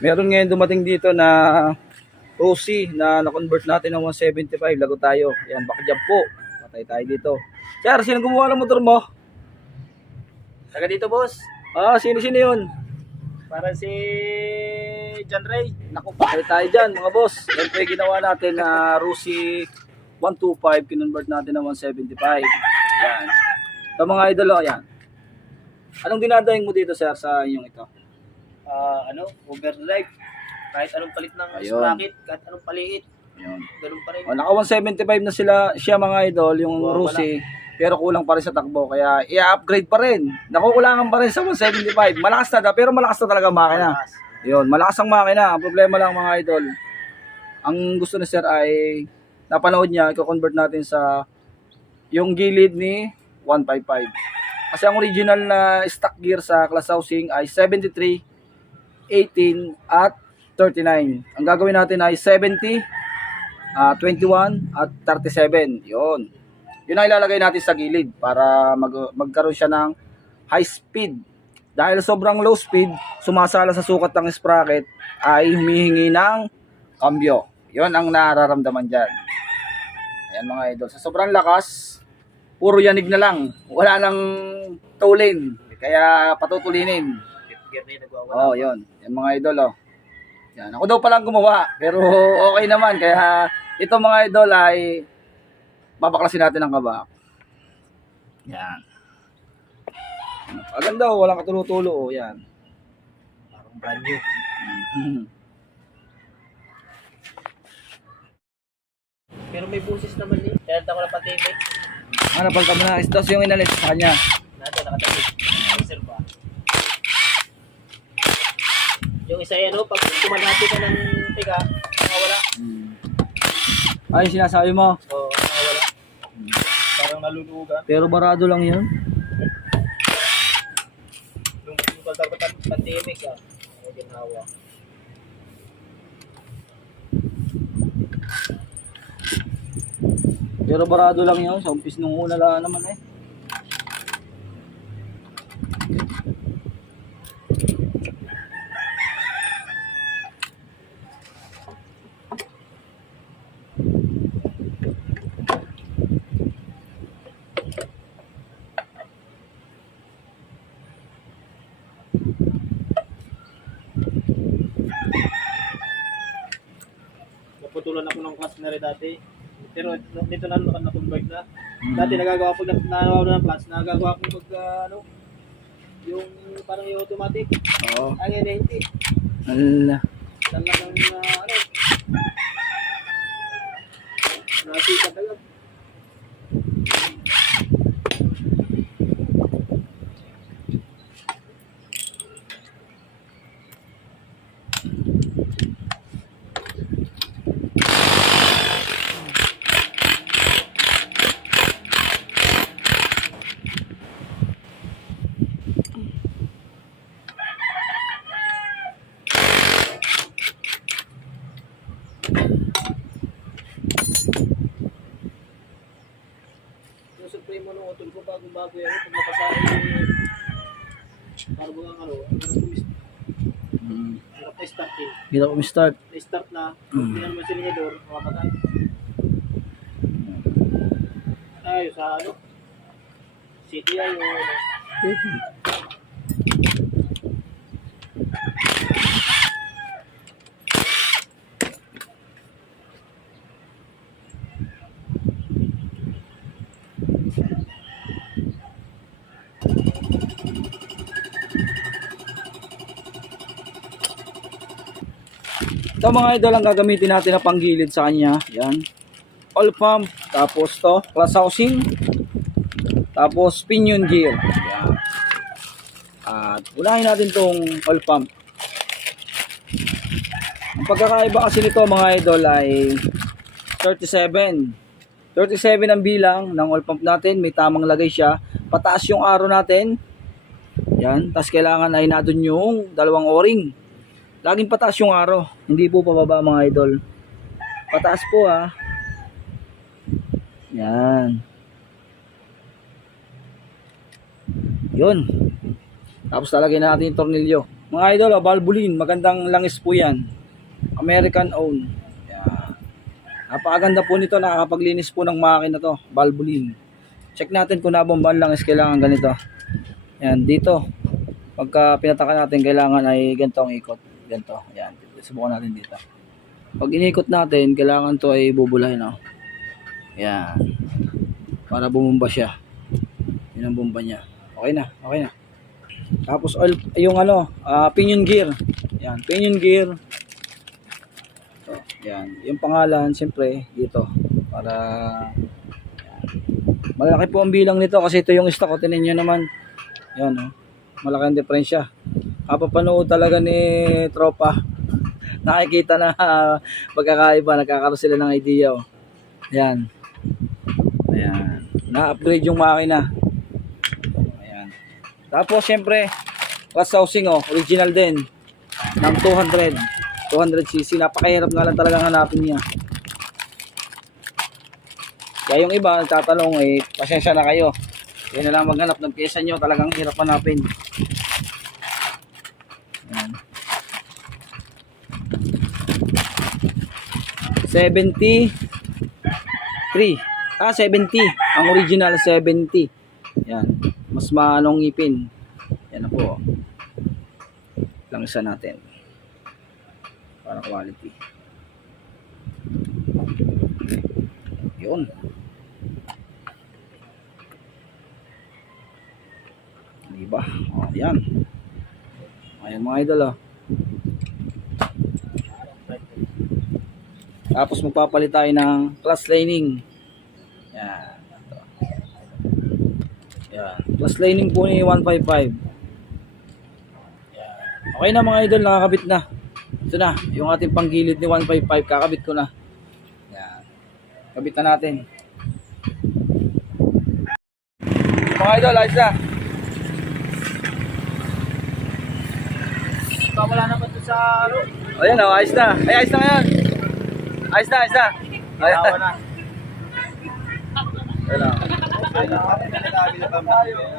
Meron ngayon dumating dito na OC na na-convert natin ng 175. Lago tayo. Yan, bakjab po. Patay tayo dito. Sir, sino gumawa ng motor mo? Taga dito, boss. Sino yun? Para si John Ray. Naku, patay tayo dyan mga boss. Yan po yung ginawa natin na Rusi 125. Kinonvert natin ng 175. Yan. Ito mga idol, yan. Anong dinadaing mo dito, sir, sa inyong ito? Overdrive. Kahit anong palit ng Ayun. sprocket, kahit anong paliit, Ayun. ganun pa rin. Naka 175 na siya mga idol, yung Wow, Rusi. Pero kulang pa rin sa takbo. Kaya i-upgrade pa rin. Nakukulangan pa rin sa 175. Malakas na pero malakas na talaga ang makina. Malakas. Yun, malakas ang makina. Ang problema lang mga idol, ang gusto ni sir ay napanood niya, i-convert natin sa yung gilid ni 155. Kasi ang original na stock gear sa class housing ay 73, 18 at 39. Ang gagawin natin ay 70, 21 at 37. Yun. Yun ang ilalagay natin sa gilid para magkaroon siya ng high speed. Dahil sobrang low speed, sumasala sa sukat ng sprocket ay humihingi ng kambyo. Yun ang nararamdaman dyan. Ayan mga idol. Sa sobrang lakas, puro yanig na lang. Wala nang tulin. Kaya patutulinin. Gear na yung nagwawala. Yun. Yan mga idol, Yan. Ako daw palang gumawa, pero okay naman. Kaya ito mga idol ay babaklasin natin ang kabak. Yan. Aganda, walang katulo-tulo, yan. Parang brand new. Pero may busis naman eh. Kaya ako na pati eh. Napalta mo na. Ito yung inalis sa kanya. Nato, nakatabi. Laser pa. Yung isa yan, pag kumanati ka ng tiga, nakawala. Ay, sinasabi mo. Oo, nakawala. Parang nalulugan. Pero barado lang yun. Yung dapat pandemic ay ginawa. Pero barado lang yun. Sa umpis nung una lang naman eh. Naputulan ako ng clutch na rin dati. Pero dito na na-convert na. Dati nagagawa ko na ng clutch, nagagawa ko pag yung parang yung automatic. Oo. Ang hindi. Ala. Talagang nasikat agad. Susupply mo ng utol ko bago yan. Pag napasahin parang hirap na start eh. Hirap start. Na-start na, tingnan mo yung silinidor, makapatay. Ay, sa CTI yung Ito mga idol ang gagamitin natin na panggilid sa kanya. Yan. Oil pump. Tapos to, class housing. Tapos pinion gear. Yan. At unahin natin tong oil pump. Ang pagkakaiba kasi nito mga idol ay 37. 37 ang bilang ng oil pump natin. May tamang lagay siya. Pataas yung aro natin. Yan. Tapos kailangan ay nadun yung dalawang o-ring. Laging pataas yung aro. Hindi po pababa mga idol. Pataas po Yan. Yun. Tapos lalagyan natin yung tornilyo. Mga idol, Valvoline, magandang langis po yan. American owned. Yan. Napakaganda po nito, nakakapaglinis po ng makina to, Valvoline. Check natin kung nabomban langis kailangan ganito. Yan, dito. Pagka pinataka natin, kailangan ay ganito ang ikot. Ganito, yan. Subukan natin dito. Pag inikot natin, kailangan to ay bubulahin, no? Yan. Para bumumba siya. Yun ang bomba niya. Okay na, okay na. Tapos oil, yung pinion gear. Yan, pinion gear. So, yan, yung pangalan siyempre dito para yan. Malaki po ang bilang nito kasi ito yung stock ko, tingnan niyo naman. Yan, oh. Malaki ang diferensya. Kapapanood talaga ni tropa. Nakikita na pagkakaiba, nagkakaroon sila ng idea, oh. Yan. Ayan. Na-upgrade yung makina. Tapos syempre, clutch housing original din ng 200cc. Napakahirap nga lang talagang hanapin niya. Kaya yung iba nagtatanong, pasensya na kayo. Kaya na lang maghanap ng pyesa nyo, talagang hirap hanapin. Ayan. 73. 70. Ang original 70. Yan. Mas maanong ngipin. Yan na po. Lang isa natin. Para quality. Yun. Diba? O, yan. Ayan mga idol, oh. Tapos magpapalit tayo ng clutch lining. Yan. Yan. Plus lining po ni 155. Yan. Okay na mga idol, nakakabit na. Ito na, yung ating panggilid ni 155, kakabit ko na. Yan. Kabit na natin. Mga idol, ayos na. Wala naman doon sa Ayan, ayos na. Ay, ayos na ngayon. Ayos na, ayos na. Ayos na. na. Ayun na. Okay na.